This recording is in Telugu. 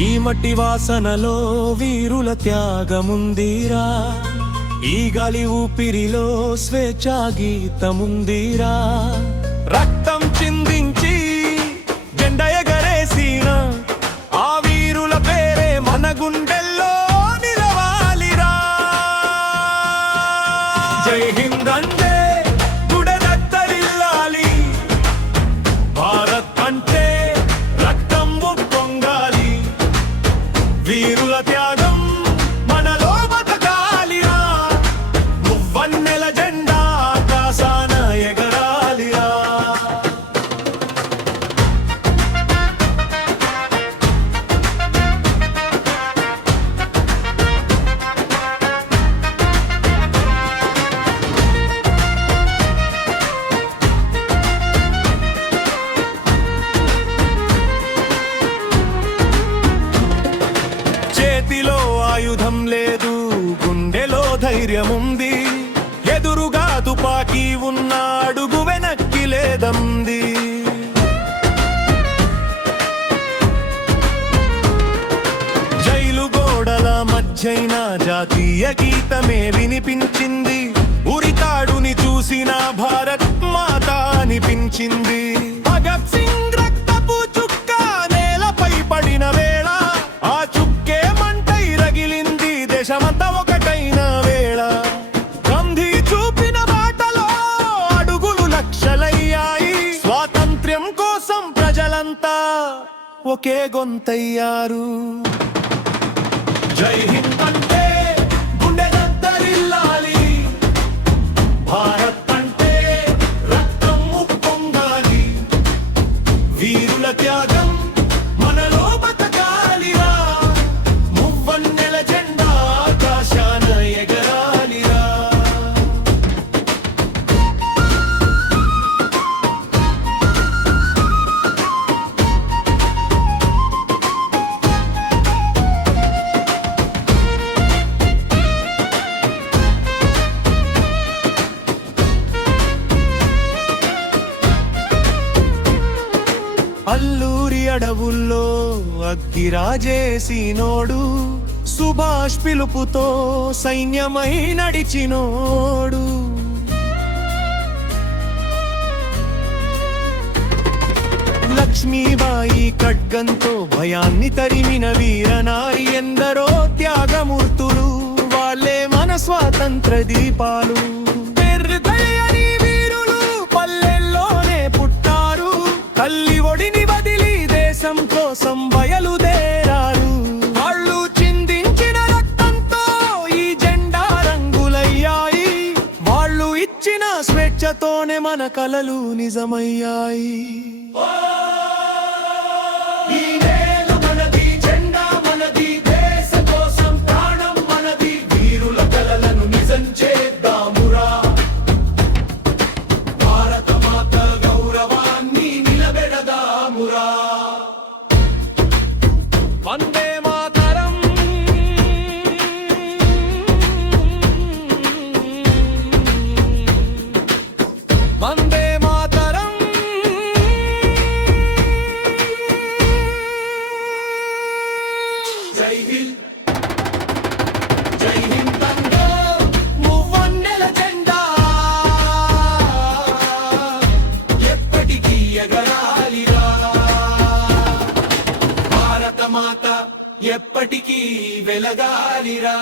ఈ మట్టి వాసనలో వీరుల త్యాగముందిరా, ఈ గాలి ఊపిరిలో స్వేచ్ఛా గీతముందిరా. రక్తం చిందించి జెండ ఎగరేసిన ఆ వీరుల పేరే మన గుండెల్లో నిలవాలిరా. జై హింద్ అంటే గుడెదత్తరిల్లాలి, భారత్ అంటే రక్తం ఉప్పొంగాలి. వీరుల త్యాగం మనలో బతకాలిరా, మువ్వన్నెల జెండా ఆకాశాన ఎగరాలిరా. చేతిలో ఆయుధం లేదు, గుండెలో ధైర్యముంది. ఎదురుగా తుపాకీ ఉన్న అడుగు వెనక్కి లేదంది. జైలు గోడల మధ్యైన జాతీయ గీతమే వినిపించింది. ఉరితాడుని చూసిన భారత్ మాత అనిపించింది. భగత్ సింగ్ రక్తపు చుక్క నేలపై పడిన వేళ ఆ చుక్కే మంటై రగిలింది దేశమంతా ఒకటైన వేళ. గాంధీ చూపిన బాటలో అడుగులు లక్షలయ్యాయి. స్వాతంత్ర్యం కోసం ప్రజలంతా ఒకే గొంతయ్యారు. జై హింద్ అంటే గుండెదత్తరిల్లాలి, భారత్ అంటే రక్తం ఉప్పొంగాలి. వీరుల త్యాగం మనలో బతకాలిరా, మువ్వన్నెల జెండా ఆకాశాన ఎగరాలిరా. అల్లూరి అడవుల్లో అగ్గిరాజేసినోడు, సుభాష్ పిలుపుతో సైన్యమై నడిచినోడు. లక్ష్మీబాయి ఖడ్గంతో భయాన్ని తరిమిన వీరనారి. ఎందరో త్యాగమూర్తులు, వాళ్ళే మన స్వాతంత్ర దీపాలు. పెర్రిదయ్యని వీరులు పల్లెల్లోనే పుట్టారు, తల్లి ఒడిని వదిలి దేశం కోసం బయలుదేరారు. వాళ్ళు చిందించిన రక్తంతో ఈ జెండా రంగులయ్యాయి. వాళ్ళు ఇచ్చిన స్వేచ్ఛతోనే మన కలలు నిజమయ్యాయి. ఈ నేల మనది, జెండా మనది, దేశ కోసం ప్రాణం మనది. వీరుల కలలను నిజం చేద్దామురా, భారత మాత గౌరవాన్ని నిలబెడదామురా. వందే మాతరం, వందే మాతరం. జై హింద్, జై హింద్ అంటూ మువ్వన్నెల జెండా ఎప్పటికీ ఎగరాలిరా. భారత మాత ఎప్పటికీ వెలగాలిరా.